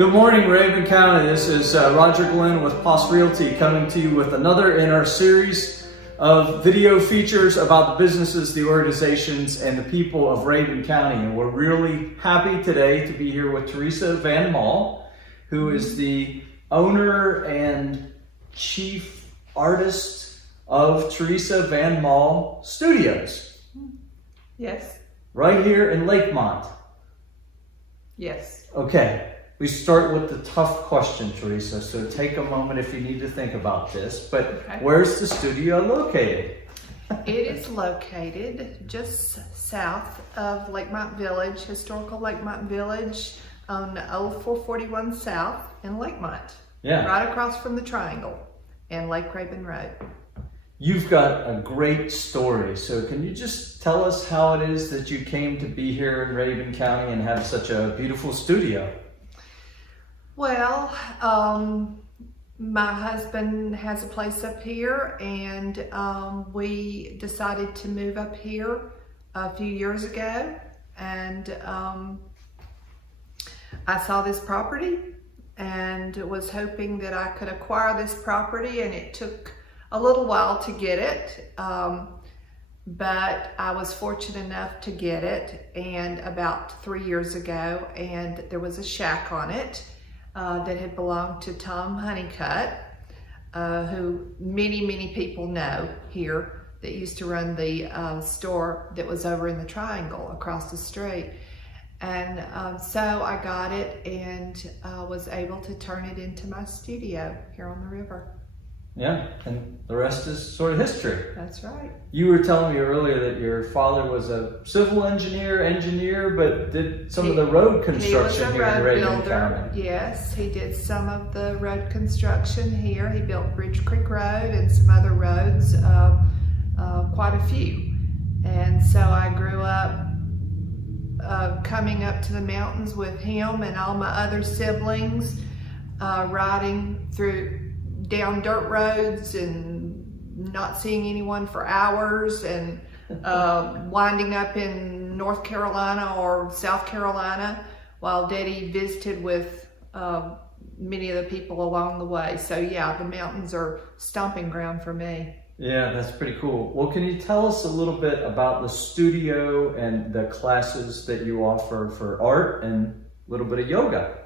Good morning, Raven County. This is Roger Glenn with POS Realty coming to you with another in our series of video features about the businesses, the organizations, and the people of Raven County. And we're really happy today to be here with Teresa Van Mol, who is the owner and chief artist of Teresa Van Mol Studios. Yes. Right here in Lakemont. Yes. Okay. We start with the tough question, Teresa, so take a moment if you need to think about this. But okay. Where's the studio located? It is located just south of Lakemont Village, historical Lakemont Village, on Old 441 South in Lakemont. Yeah. Right across from the Triangle and Lake Raven Road. You've got a great story, so can you just tell us how it is that you came to be here in Raven County and have such a beautiful studio? Well, my husband has a place up here, and we decided to move up here a few years ago, and I saw this property and was hoping that I could acquire this property, and it took a little while to get it, but I was fortunate enough to get it, and about 3 years ago, and there was a shack on it that had belonged to Tom Honeycutt, who many people know here, that used to run the store that was over in the Triangle across the street. And so I got it and was able to turn it into my studio here on the river. Yeah, and the rest is sort of history. That's right. You were telling me earlier that your father was a civil engineer, but did some of the road construction here in Raven County. Yes, he did some of the road construction here. He built Bridge Creek Road and some other roads, quite a few. And so I grew up coming up to the mountains with him and all my other siblings, riding down dirt roads and not seeing anyone for hours, and winding up in North Carolina or South Carolina while Daddy visited with many of the people along the way. So yeah, the mountains are stomping ground for me. Yeah, that's pretty cool. Well, can you tell us a little bit about the studio and the classes that you offer for art and a little bit of yoga?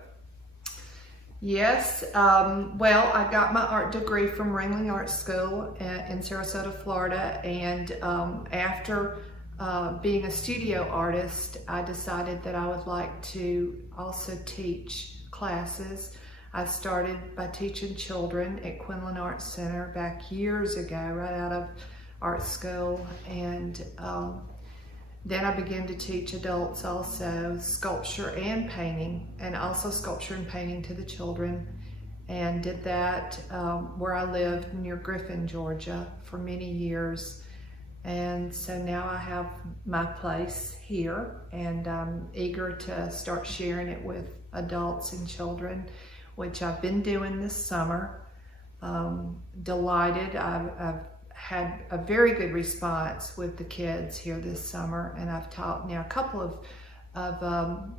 Yes, well, I got my art degree from Ringling Art School in Sarasota, Florida, and after being a studio artist, I decided that I would like to also teach classes. I started by teaching children at Quinlan Art Center back years ago, right out of art school, and then I began to teach adults also sculpture and painting, and also sculpture and painting to the children, and did that where I lived near Griffin, Georgia for many years. And so now I have my place here, and I'm eager to start sharing it with adults and children, which I've been doing this summer. Delighted. I've had a very good response with the kids here this summer, and I've taught now a couple of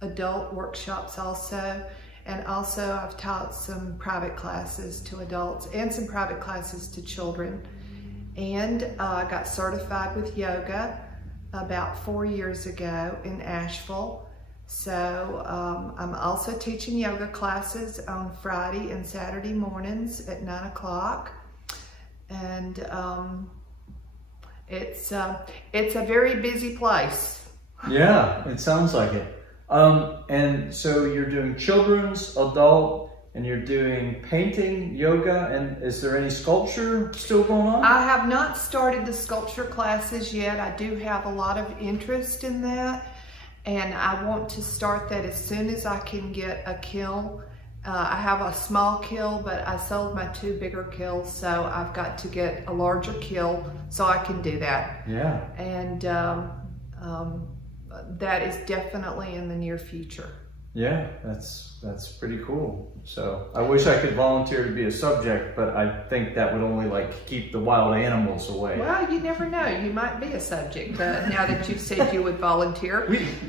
adult workshops also, and also I've taught some private classes to adults and some private classes to children, and I got certified with yoga about 4 years ago in Asheville. So I'm also teaching yoga classes on Friday and Saturday mornings at 9 o'clock. And it's a very busy place. Yeah, it sounds like it. And so you're doing children's, adult, and you're doing painting, yoga, and is there any sculpture still going on? I have not started the sculpture classes yet. I do have a lot of interest in that, and I want to start that as soon as I can get a kiln. I have a small kiln, but I sold my 2 bigger kilns, so I've got to get a larger kiln so I can do that. Yeah. And that is definitely in the near future. Yeah, that's pretty cool. So I wish I could volunteer to be a subject, but I think that would only like keep the wild animals away. Well, you never know. You might be a subject now that you've said you would volunteer.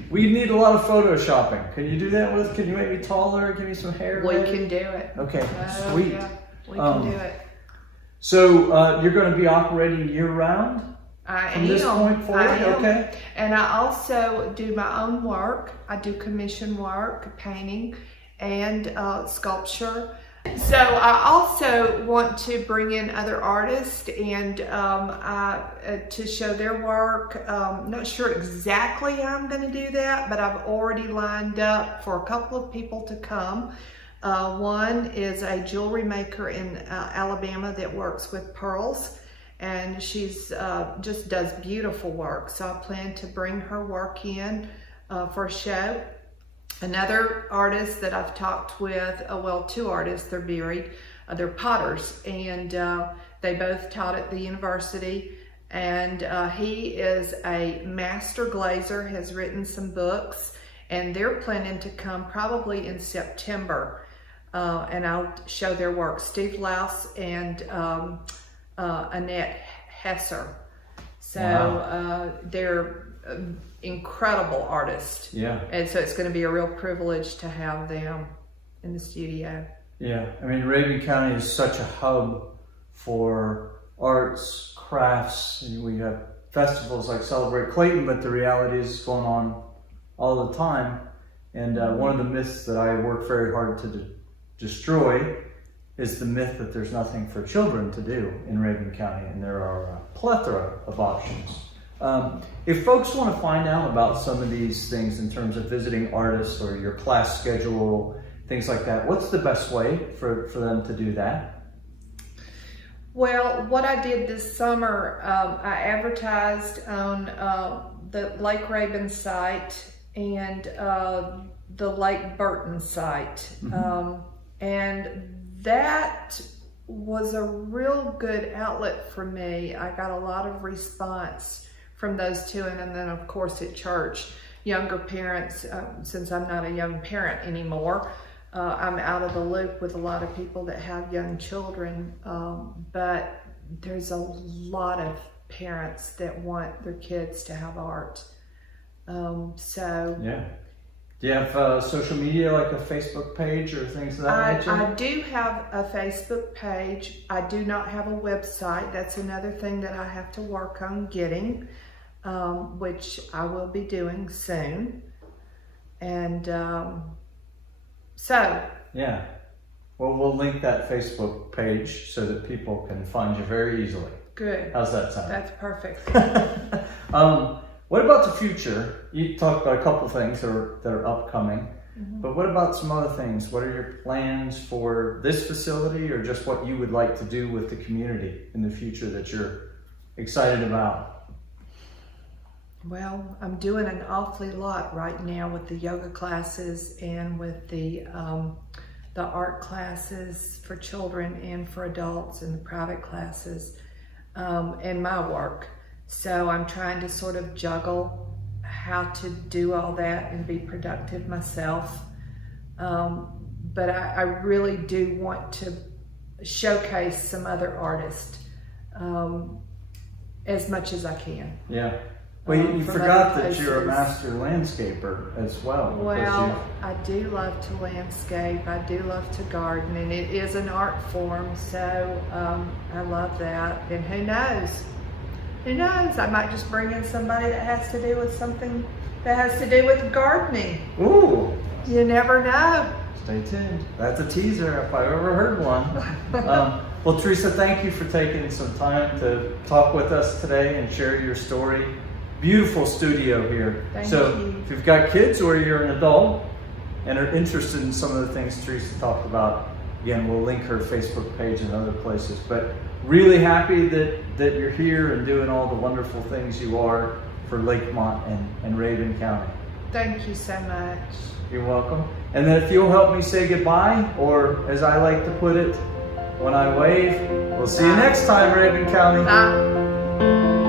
We need a lot of photoshopping. Can you do that with? Can you make me taller? Give me some hair? We can do it. Okay, Oh, sweet. Yeah, we can do it. So you're going to be operating year round? I From am. this point forward, I am. okay. And I also do my own work. I do commission work, painting, and sculpture. So I also want to bring in other artists and to show their work. Not sure exactly how I'm going to do that, but I've already lined up for a couple of people to come. One is a jewelry maker in Alabama that works with pearls. And she's just does beautiful work. So I plan to bring her work in for a show. Another artist that I've talked with, well, two artists, they're married, they're potters, and they both taught at the university. And he is a master glazer, has written some books, and they're planning to come probably in September. And I'll show their work. Steve Louse and Annette Hesser. So wow. They're incredible artists. Yeah. And so it's going to be a real privilege to have them in the studio. Yeah. I mean, Raven County is such a hub for arts, crafts. And we have festivals like Celebrate Clayton, but the reality is it's going on all the time. And one of the myths that I work very hard to destroy is the myth that there's nothing for children to do in Raven County, and there are a plethora of options. If folks want to find out about some of these things in terms of visiting artists or your class schedule, things like that, what's the best way for them to do that? Well, what I did this summer, I advertised on the Lake Raven site and the Lake Burton site. Mm-hmm. And that was a real good outlet for me. I got a lot of response from those two, and then of course at church, younger parents, since I'm not a young parent anymore, I'm out of the loop with a lot of people that have young children, but there's a lot of parents that want their kids to have art. So yeah. Do you have social media, like a Facebook page or things of that nature? I do have a Facebook page. I do not have a website. That's another thing that I have to work on getting, which I will be doing soon. And so. Yeah. Well, we'll link that Facebook page so that people can find you very easily. Good. How's that sound? That's perfect. What about the future? You talked about a couple things that are upcoming, but what about some other things? What are your plans for this facility, or just what you would like to do with the community in the future that you're excited about? Well, I'm doing an awfully lot right now with the yoga classes and with the art classes for children and for adults, and the private classes, and my work. So I'm trying to sort of juggle how to do all that and be productive myself. But I really do want to showcase some other artists as much as I can. Yeah. Well, you forgot that you're a master landscaper as well. Well, I do love to landscape. I do love to garden, and it is an art form, so I love that. And who knows? Who knows? I might just bring in somebody that has to do with something that has to do with gardening. Ooh. You never know. Stay tuned. That's a teaser if I've ever heard one. Well, Teresa, thank you for taking some time to talk with us today and share your story. Beautiful studio here. Thank so you. If you've got kids or you're an adult and are interested in some of the things Teresa talked about, again, we'll link her Facebook page and other places. But really happy that you're here and doing all the wonderful things you are for Lakemont and Raven County. Thank you so much. You're welcome. And then if you'll help me say goodbye, or as I like to put it, when I wave, we'll see you next time, Raven County. Bye.